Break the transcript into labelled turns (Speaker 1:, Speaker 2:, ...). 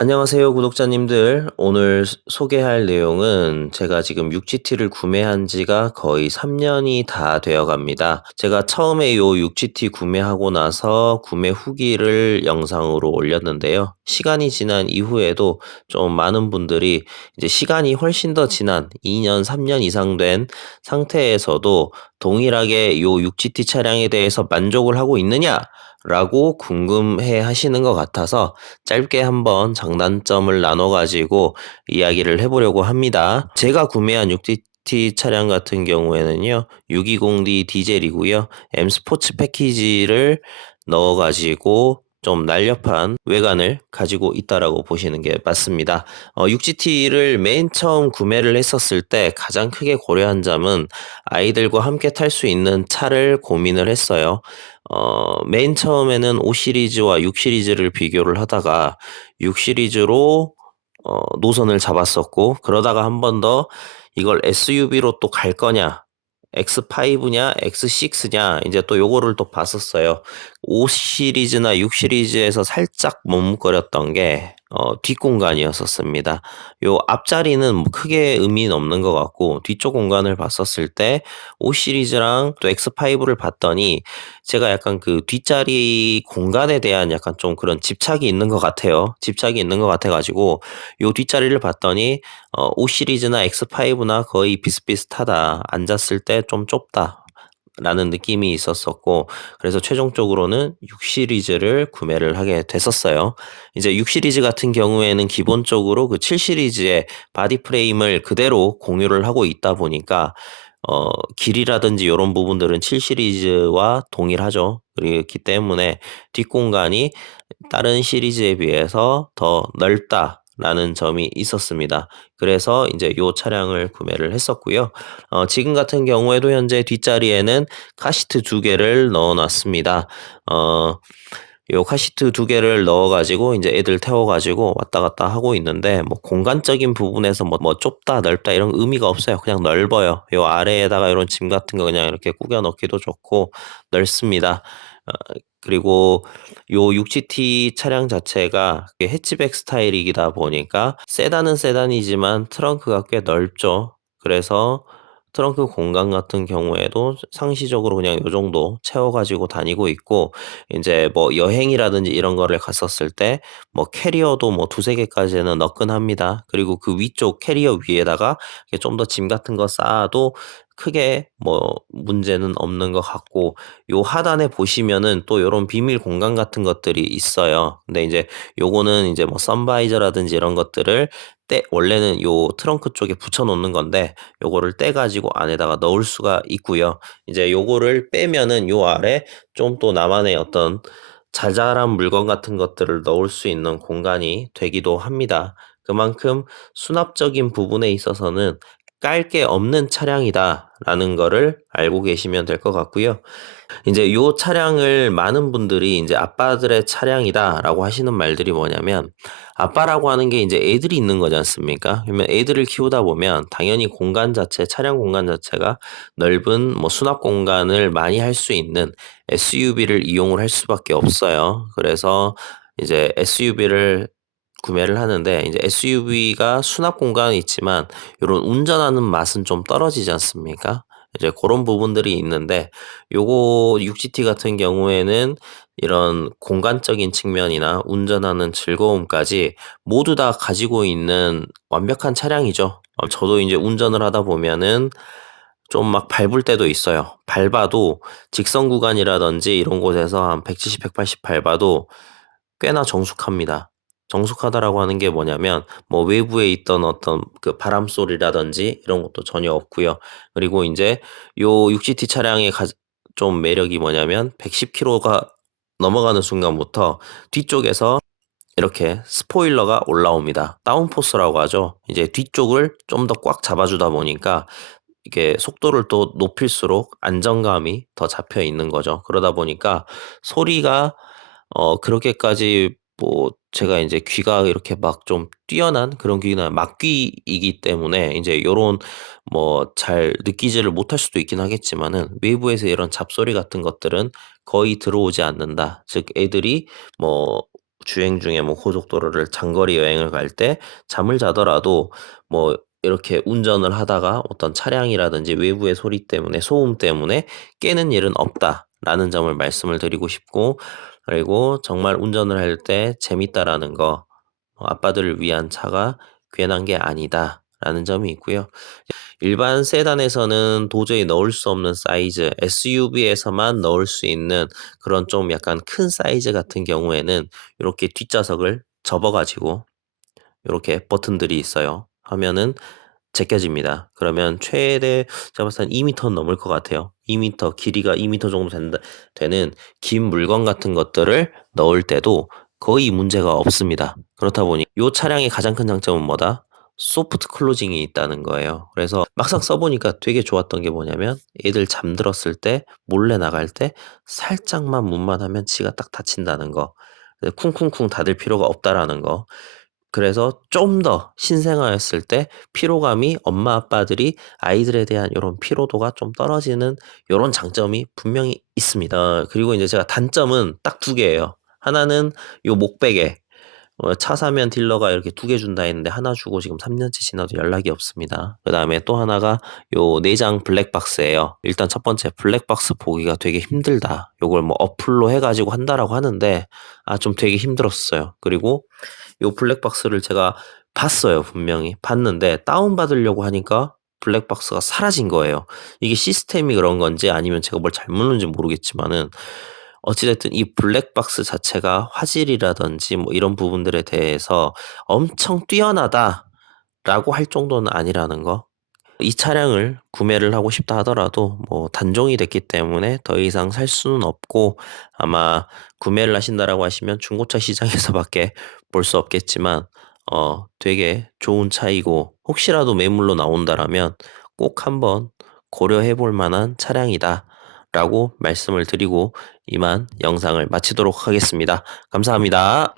Speaker 1: 안녕하세요, 구독자님들. 오늘 소- 소개할 내용은 제가 지금 6GT를 구매한 지가 거의 3년이 다 되어 갑니다. 제가 처음에 요 6GT 구매하고 나서 구매 후기를 영상으로 올렸는데요. 시간이 지난 이후에도 좀 많은 분들이 이제 시간이 훨씬 더 지난 2년, 3년 이상 된 상태에서도 동일하게 요 6GT 차량에 대해서 만족을 하고 있느냐? 라고 궁금해 하시는 것 같아서 짧게 한번 장단점을 나눠 가지고 이야기를 해보려고 합니다. 제가 구매한 6GT 차량 같은 경우에는요, 620D 디젤이고요, M 스포츠 패키지를 넣어 가지고 좀 날렵한 외관을 가지고 있다라고 보시는 게 맞습니다. 어, 6GT를 맨 처음 구매를 했었을 때 가장 크게 고려한 점은 아이들과 함께 탈 수 있는 차를 고민을 했어요. 어, 맨 처음에는 5 시리즈와 6 시리즈를 비교를 하다가 6 시리즈로 어, 노선을 잡았었고, 그러다가 한 번 더 이걸 SUV로 또 갈 거냐, X5냐, X6냐, 이제 또 요거를 또 봤었어요. 5 시리즈나 6 시리즈에서 살짝 머뭇거렸던 게, 어, 뒷공간이었었습니다. 요 앞자리는 뭐 크게 의미는 없는 것 같고, 뒤쪽 공간을 봤었을 때, 5 시리즈랑 또 X5를 봤더니, 제가 약간 그 뒷자리 공간에 대한 약간 좀 그런 집착이 있는 것 같아요. 집착이 있는 것 같아 가지고, 요 뒷자리를 봤더니, 어, 5 시리즈나 X5나 거의 비슷비슷하다. 앉았을 때 좀 좁다. 라는 느낌이 있었었고, 그래서 최종적으로는 6 시리즈를 구매를 하게 됐었어요. 이제 6 시리즈 같은 경우에는 기본적으로 그 7 시리즈의 바디 프레임을 그대로 공유를 하고 있다 보니까, 어, 길이라든지 이런 부분들은 7 시리즈와 동일하죠. 그렇기 때문에 뒷공간이 다른 시리즈에 비해서 더 넓다 라는 점이 있었습니다. 그래서 이제 요 차량을 구매를 했었고요. 어, 지금 같은 경우에도 현재 뒷자리에는 카시트 두 개를 넣어 놨습니다. 어, 요 카시트 두 개를 넣어 가지고 인제 애들 태워 가지고 왔다 갔다 하고 있는데 뭐 공간적인 부분에서 뭐 뭐 좁다 넓다 이런 의미가 없어요. 그냥 넓어요. 요 아래에다가 요런 짐 같은 거 그냥 이렇게 꾸겨 넣기도 좋고 넓습니다. 어 그리고 요 6GT 차량 자체가 이게 해치백 스타일이다 보니까 세단은 세단이지만 트렁크가 꽤 넓죠. 그래서 트렁크 공간 같은 경우에도 상시적으로 그냥 요 정도 채워 가지고 다니고 있고 인제 뭐 여행이라든지 이런 거를 갔었을 때 뭐 캐리어도 뭐 2-3 개까지는 너끈합니다. 그리고 그 위쪽 캐리어 위에다가 이게 좀 더 짐 같은 거 쌓아도 크게 뭐 문제는 없는 것 같고 요 하단에 보시면은 또 요런 비밀 공간 같은 것들이 있어요. 근데 인제 요거는 인제 뭐 선바이저라든지 이런 것들을 떼 원래는 요 트렁크 쪽에 붙여 놓는 건데 요거를 떼 가지고 안에다가 넣을 수가 있고요. 이제 요거를 빼면은 요 아래 좀 또 나만의 어떤 자잘한 물건 같은 것들을 넣을 수 있는 공간이 되기도 합니다. 그만큼 수납적인 부분에 있어서는 ' 깔 게 없는 차량이다.'라는 거를 알고 계시면 될 것 같고요. 인제 요 차량을 많은 분들이 인제 "아빠들의 차량이다."라고 하시는 말들이 뭐냐면 아빠라고 하는 게 인제 애들이 있는 거지 않습니까? 그러면 애들을 키우다 보면 당연히 공간 자체 차량 공간 자체가 넓은 뭐 수납 공간을 많이 할 수 있는 SUV를 이용을 할 수밖에 없어요. 그래서 이제 SUV를 구매를 하는데 인제 SUV가 수납 공간은 있지만 요런 운전하는 맛은 좀 떨어지지 않습니까? 이제 고런 부분들이 있는데 요거 6GT 같은 경우에는 이런 공간적인 측면이나 운전하는 즐거움까지 모두 다 가지고 있는 완벽한 차량이죠. 어 저도 인제 운전을 하다 보면은 좀 막 밟을 때도 있어요. 밟아도 직선 구간이라든지 이런 곳에서 한 170, 180 밟아도 꽤나 정숙합니다. 정숙하다라고 하는 게 뭐냐면 뭐 외부에 있던 어떤 그 바람 소리라든지 이런 것도 전혀 없고요. 그리고 인제 요 6GT 차량의 가좀 매력이 뭐냐면 110 킬로가 넘어가는 순간부터 뒤쪽에서 이렇게 스포일러가 올라옵니다. 다운포스라고 하죠. 이제 뒤쪽을 좀 더 꽉 잡아 주다 보니까 이게 속도를 또 높일수록 안정감이 더 잡혀 있는 거죠. 그러다 보니까 소리가 어 그렇게까지 뭐 제가 인제 귀가 이렇게 막 좀 뛰어난 그런 귀나 막귀이기 때문에 인제 요런 뭐 잘 느끼지를 못할 수도 있긴 하겠지만은 외부에서 이런 잡소리 같은 것들은 거의 들어오지 않는다. 즉 애들이 뭐 주행 중에 뭐 고속도로를 장거리 여행을 갈 때 잠을 자더라도 뭐 이렇게 운전을 하다가 어떤 차량이라든지 외부의 소리 때문에 소음 때문에 깨는 일은 없다라는 점을 말씀을 드리고 싶고 그리고 정말 운전을 할 때 재밌다라는 거 어, 아빠들을 위한 차가 괜한 게 아니다라는 점이 있고요. 일반 세단에서는 도저히 넣을 수 없는 사이즈, SUV에서만 넣을 수 있는 그런 좀 약간 큰 사이즈 같은 경우에는 이렇게 뒷좌석을 접어 가지고 이렇게 버튼들이 있어요. 하면은 제껴집니다. 그러면 최대 제가 봤을 때 2m 넘을 것 같아요. 2m 길이가 2m 정도 된다, 되는 긴 물건 같은 것들을 넣을 때도 거의 문제가 없습니다. 그렇다 보니 이 차량의 가장 큰 장점은 뭐다? 소프트 클로징이 있다는 거예요. 그래서 막상 써보니까 되게 좋았던 게 뭐냐면 애들 잠들었을 때 몰래 나갈 때 살짝만 문만 하면 지가 딱 닫힌다는 거. 쿵쿵쿵 닫을 필요가 없다라는 거. 그래서 좀 더 신생아였을 때 피로감이 엄마 아빠들이 아이들에 대한 요런 피로도가 좀 떨어지는 요런 장점이 분명히 있습니다. 그리고 인제 제가 단점은 딱 2 개예요. 하나는 요 목베개. 어 차 사면 딜러가 이렇게 2개 준다 했는데 하나 주고 지금 3 년째 지나도 연락이 없습니다. 그 다음에 또 하나가 요 내장 블랙박스예요. 일단 첫 번째 블랙박스 보기가 되게 힘들다. 요걸 뭐 어플로 해 가지고 한다라고 하는데 아 좀 되게 힘들었어요. 그리고 요 블랙박스를 제가 봤어요, 분명히. 봤는데 다운 받으려고 하니까 블랙박스가 사라진 거예요. 이게 시스템이 그런 건지 아니면 제가 뭘 잘못 누른지 모르겠지만은 어찌 됐든 이 블랙박스 자체가 화질이라든지 뭐 이런 부분들에 대해서 엄청 뛰어나다라고 할 정도는 아니라는 거. 이 차량을 구매를 하고 싶다 하더라도 뭐 단종이 됐기 때문에 더 이상 살 수는 없고 아마 구매를 하신다라고 하시면 중고차 시장에서밖에 볼 수 없겠지만 어 되게 좋은 차이고 혹시라도 매물로 나온다라면 꼭 한번 고려해 볼 만한 차량이다 라고 말씀을 드리고 이만 영상을 마치도록 하겠습니다. 감사합니다.